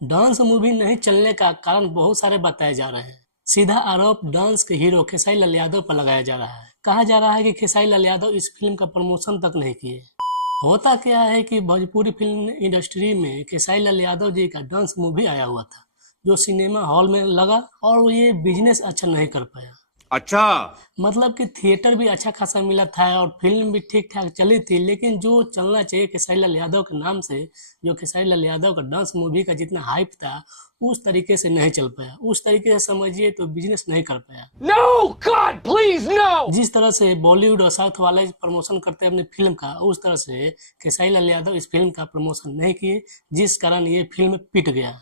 Dance movie नहीं चलने का कारण बहुत सारे बताए जा रहे हैं। सीधा आरोप डांस के हीरो खेसारी लाल यादव पर लगाया जा रहा है। कहा जा रहा है कि खेसारी लाल यादव इस फिल्म का प्रमोशन तक नहीं किए। होता क्या है कि भोजपुरी फिल्म इंडस्ट्री में खेसारी लाल यादव जी का डांस मूवी आया हुआ था, जो सिनेमा हॉल में लगा और ये बिजनेस अच्छा नहीं कर पाया। अच्छा। मतलब कि थिएटर भी अच्छा खासा मिला था और फिल्म भी ठीक ठाक चली थी, लेकिन जो चलना चाहिए खेसारी लाल यादव के नाम से, जो खेसारी लाल यादव का डांस मूवी का जितना हाइप था, उस तरीके से नहीं चल पाया। उस तरीके से समझिए तो बिजनेस नहीं कर पाया। No god please no. जिस तरह से बॉलीवुड और साउथ वाले प्रमोशन करते हैं अपनी फिल्म का, उस तरह से खेसारी लाल यादव इस फिल्म का प्रमोशन नहीं किए, जिस कारण ये फिल्म पिट गया।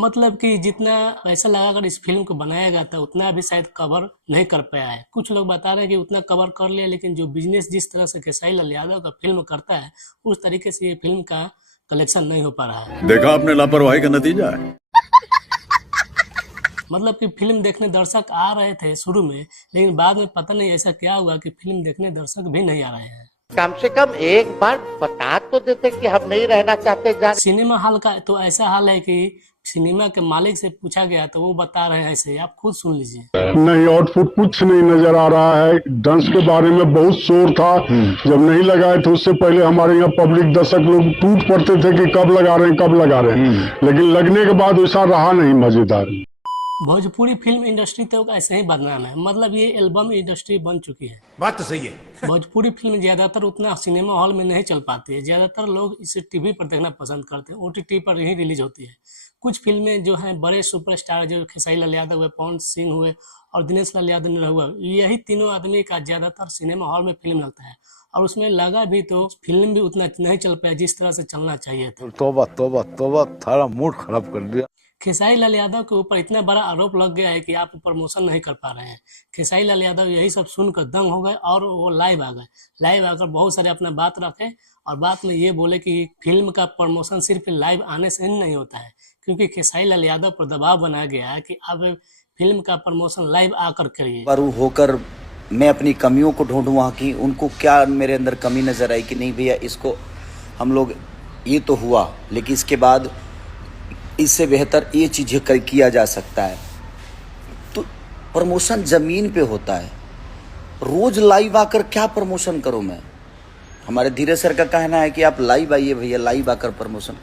मतलब कि जितना पैसा लगाकर इस फिल्म को बनाया गया था, उतना भी शायद कवर नहीं कर पाया है। कुछ लोग बता रहे हैं कि उतना कवर कर लिया, लेकिन जो बिजनेस जिस तरह से खेसारी लाल यादव का फिल्म करता है, उस तरीके से ये फिल्म का कलेक्शन नहीं हो पा रहा है। देखा आपने लापरवाही का नतीजा है। मतलब कि फिल्म देखने दर्शक आ रहे थे शुरू में, लेकिन बाद में पता नहीं ऐसा क्या हुआ कि फिल्म देखने दर्शक भी नहीं आ रहे हैं। कम से कम एक बार बता तो देते कि हम नहीं रहना चाहते जान। सिनेमा हॉल का तो ऐसा हाल है कि सिनेमा के मालिक से पूछा गया तो वो बता रहे हैं ऐसे, आप खुद सुन लीजिए। नहीं, आउटपुट कुछ नहीं नजर आ रहा है। डांस के बारे में बहुत शोर था, जब नहीं लगाए तो उससे पहले हमारे यहाँ पब्लिक दर्शक लोग टूट पड़ते थे कि कब लगा रहे हैं कब लगा रहे हैं, लेकिन लगने के बाद वैसा रहा नहीं मजेदार। भोजपुरी फिल्म इंडस्ट्री तो ऐसे ही बदनाम है। मतलब ये एल्बम इंडस्ट्री बन चुकी है। बात तो सही है। भोजपुरी फिल्म ज्यादातर उतना सिनेमा हॉल में नहीं चल पाती है। ज्यादातर लोग इसे टीवी पर देखना पसंद करते हैं, ओटीटी पर ही रिलीज होती है। कुछ फिल्में जो हैं बड़े सुपरस्टार, जो खेसारी लाल यादव हुए, पवन सिंह हुए और दिनेश लाल यादव निरहुआ, यही तीनों आदमी का ज्यादातर सिनेमा हॉल में फिल्म लगता है, और उसमें लगा भी तो फिल्म भी उतना नहीं चल पाया जिस तरह से चलना चाहिए था। तोबा तोबा तोबा, थारा मूड खराब कर दिया। खेसारी लाल यादव के ऊपर इतना बड़ा आरोप लग गया है कि आप प्रमोशन नहीं कर पा रहे हैं। खेसारी लाल यादव यही सब सुनकर दंग हो गए और वो लाइव आ गए। लाइव आकर बहुत सारे अपना बात रखे और बात में ये बोले कि फिल्म का प्रमोशन सिर्फ लाइव आने से ही नहीं होता है, क्योंकि खेसारी लाल यादव पर दबाव बनाया गया है कि अब फिल्म का प्रमोशन लाइव आकर करिए। पर होकर मैं अपनी कमियों को ढूंढूं वहाँ की, उनको क्या मेरे अंदर कमी नज़र आई कि नहीं भैया इसको हम लोग, ये तो हुआ लेकिन इसके बाद इससे बेहतर ये चीज़ें किया जा सकता है। तो प्रमोशन ज़मीन पे होता है, रोज़ लाइव आकर क्या प्रमोशन करूं मैं। हमारे धीरज सर का कहना है कि आप लाइव आइए भैया, लाइव आकर प्रमोशन।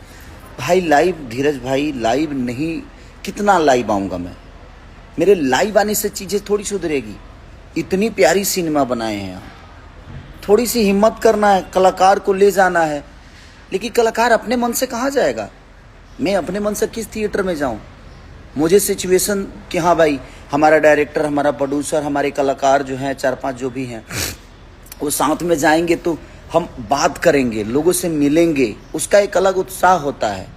भाई लाइव, धीरज भाई लाइव नहीं, कितना लाइव आऊँगा मैं। मेरे लाइव आने से चीज़ें थोड़ी सुधरेगी। इतनी प्यारी सिनेमा बनाए हैं आप, थोड़ी सी हिम्मत करना है, कलाकार को ले जाना है। लेकिन कलाकार अपने मन से कहाँ जाएगा। मैं अपने मन से किस थिएटर में जाऊं। मुझे सिचुएशन कि हाँ भाई हमारा डायरेक्टर, हमारा प्रोड्यूसर, हमारे कलाकार जो हैं 4-5 जो भी हैं, वो साथ में जाएंगे तो हम बात करेंगे, लोगों से मिलेंगे, उसका एक अलग उत्साह होता है।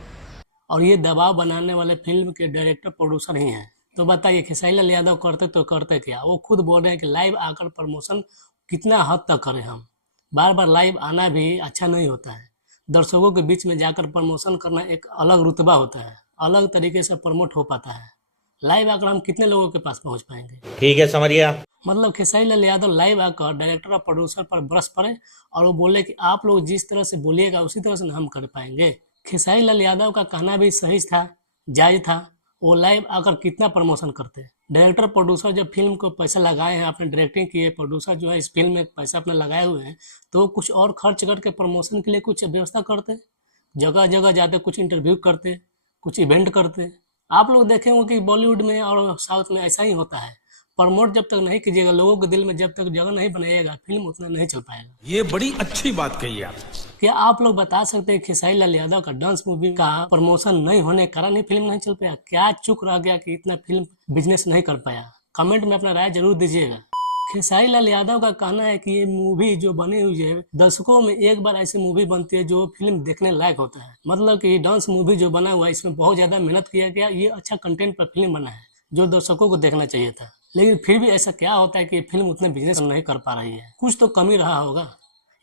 और ये दबाव बनाने वाले फिल्म के डायरेक्टर प्रोड्यूसर ही हैं। तो बताइए खेसारी लाल यादव करते तो करते क्या। वो खुद बोल रहे हैं कि लाइव आकर प्रमोशन कितना हद तक करें हम। बार बार लाइव आना भी अच्छा नहीं होता है। दर्शकों के बीच में जाकर प्रमोशन करना एक अलग रुतबा होता है, अलग तरीके से प्रमोट हो पाता है। लाइव आकर हम कितने लोगों के पास पहुंच पाएंगे। ठीक है, समझिए। मतलब खेसारी लाल यादव लाइव आकर डायरेक्टर और प्रोड्यूसर पर बरस पड़े और वो बोले कि आप लोग जिस तरह से बोलिएगा उसी तरह से हम कर पाएंगे। खेसारी लाल यादव का कहना भी सही था, जायज था। वो लाइव आकर कितना प्रमोशन करते। डायरेक्टर प्रोड्यूसर जब फिल्म को पैसा लगाए हैं, आपने डायरेक्टिंग की है, प्रोड्यूसर जो है इस फिल्म में पैसा अपना लगाए हुए हैं, तो वो कुछ और खर्च करके प्रमोशन के लिए कुछ व्यवस्था करते, जगह जगह जाते, कुछ इंटरव्यू करते, कुछ इवेंट करते। आप लोग देखेंगे कि बॉलीवुड में और साउथ में ऐसा ही होता है। प्रमोट जब तक नहीं कीजिएगा, लोगों के दिल में जब तक जगह नहीं बनाइएगा, फिल्म उतना नहीं चल पाएगा। ये बड़ी अच्छी बात कही आप। क्या आप लोग बता सकते हैं खेसारी लाल यादव का डांस मूवी का प्रमोशन नहीं होने के कारण ही फिल्म नहीं चल पाया? क्या चूक रह गया कि इतना फिल्म बिजनेस नहीं कर पाया? कमेंट में अपना राय जरूर दीजिएगा। खेसारी लाल यादव का कहना है कि ये मूवी जो बनी हुई है, दर्शकों में एक बार ऐसी मूवी बनती है जो फिल्म देखने लायक होता है। मतलब कि डांस मूवी जो बना हुआ है, इसमें बहुत ज्यादा मेहनत किया गया, ये अच्छा कंटेंट पर फिल्म बना है जो दर्शकों को देखना चाहिए था। लेकिन फिर भी ऐसा क्या होता है कि ये फिल्म उतना बिजनेस नहीं कर पा रही है? कुछ तो कमी रहा होगा,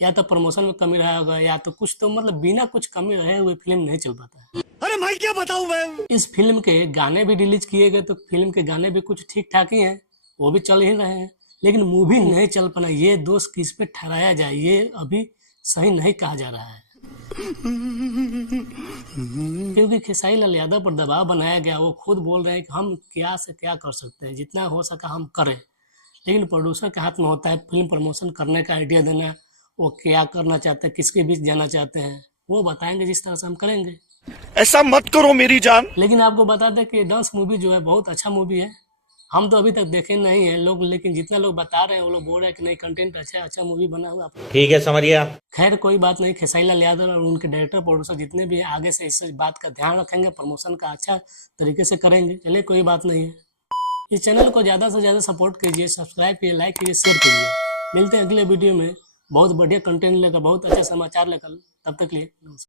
या तो प्रमोशन में कमी रहा होगा, या तो कुछ तो मतलब बिना कुछ कमी रहे हुए फिल्म नहीं चल पाता है। अरे मैं क्या बताऊं मैं। इस फिल्म के गाने भी रिलीज किए गए तो फिल्म के गाने भी कुछ ठीक ठाक ही हैं, वो भी चल ही रहे हैं, लेकिन मूवी नहीं चल पाना, ये दोष किस पे ठहराया जाए, ये अभी सही नहीं कहा जा रहा है, क्योंकि खेसारी लाल यादव पर दबाव बनाया गया। वो खुद बोल रहे हैं कि हम क्या से क्या कर सकते हैं, जितना हो सका हम करें, लेकिन प्रोड्यूसर के हाथ में होता है फिल्म प्रमोशन करने का आइडिया देना। वो क्या करना चाहते हैं, किसके बीच जाना चाहते हैं, वो बताएंगे, जिस तरह से हम करेंगे। ऐसा मत करो मेरी जान। लेकिन आपको बता दें कि डांस मूवी जो है बहुत अच्छा मूवी है। हम तो अभी तक देखे नहीं है लोग, लेकिन जितना लोग बता रहे हैं वो लोग बोल रहे हैं कि नहीं, कंटेंट अच्छा मूवी बना हुआ। ठीक है, समझ गया। खैर कोई बात नहीं, खेसारी लाल यादव और उनके डायरेक्टर प्रोड्यूसर जितने भी हैं आगे से इस बात का ध्यान रखेंगे, प्रमोशन का अच्छा तरीके से करेंगे। चलिए कोई बात नहीं है। इस चैनल को ज़्यादा से ज़्यादा सपोर्ट कीजिए, सब्सक्राइब कीजिए, लाइक कीजिए, शेयर कीजिए। मिलते हैं अगले वीडियो में बहुत बढ़िया कंटेंट लेकर, बहुत अच्छा समाचार लेकर। तब तक लिए नमस्कार।